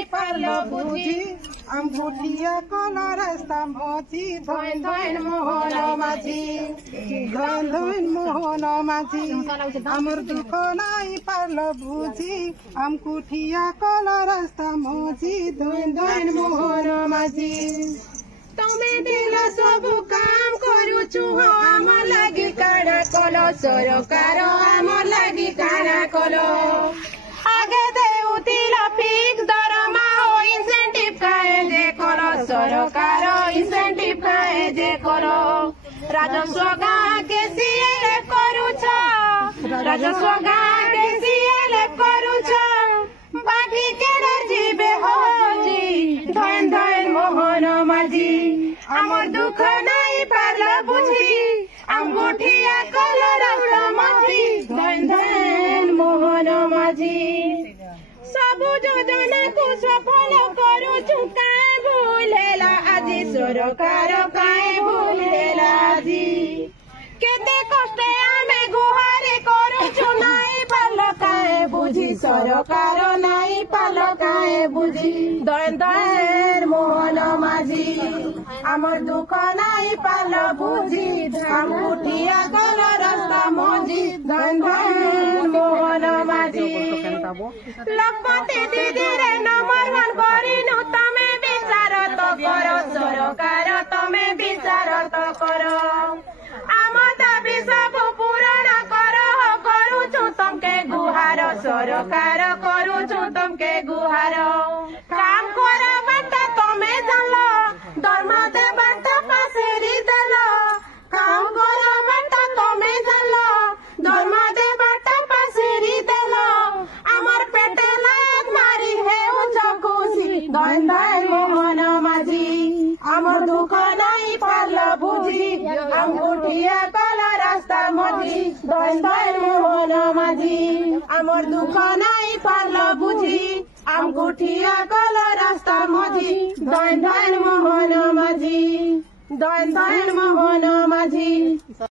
नाई पार्लो बुझी अंगूठिया कला रास्ता मोची धन धन मोहन माझी धन धन मोहन माझी आमर दुख नाई पार्लो बुझी अंगूठिया कला रास्ता मोची धन धन मोहन माझी तमे दिल सब काम करूछु आमर लागी काना कलो सरकार आमर लागी काना कलो आगे देउतिला फिक्स दरमा हो इंसेंटिव काहे जे करो सरकार इंसेंटिव काहे जे करो राजस्व गाँ के सीएल करूछ राजस्व गाँ के सीएल करूछ बाकी के जीवे होजी धन धन मोहन माझी आमर दुख नाई पार्लो बुझी अंगूठिया कलर माझी धन धन मोहन माझी सब योजना को सफल करूछु काहे भूलेला आजी सरकार काहे भूलेला आजी केते कष्टे आमे गुहारी करूछु नाई पार्लो काहे बुझी सरकार नाई पार्लो काहे बुझी धन धन मोहन माझी आमर दुख नाई पार्लो बुझी अंगूठिया कलर रास्ता माझी धन धन मोहन माझी लखपति दीदी रे नंबर 1 करिनु तमे विचार तो करो सरकार तमे विचार तो करो आम दाबी सब पूरण करूछु तमके गुहार सरकार करूछु तमके गुहार काम करा बाटा तमे जानो दरमा दे बाटा पासेरी देलो काम करा बाटा तमे जानो दरमा दे बाटा पासेरी देलो आमर पेटे लात मारी हे उच्च खुशी धन धन मोहन माझी आमर दुख नाई पार्लो बुझी अंगूठिया कला रास्ता माझी धन धन मोहन माझी आमर दुख नाई पार्लो बुझी अंगूठिया कला रास्ता माझी धन धन मोहन माझी धन धन मोहन माझी।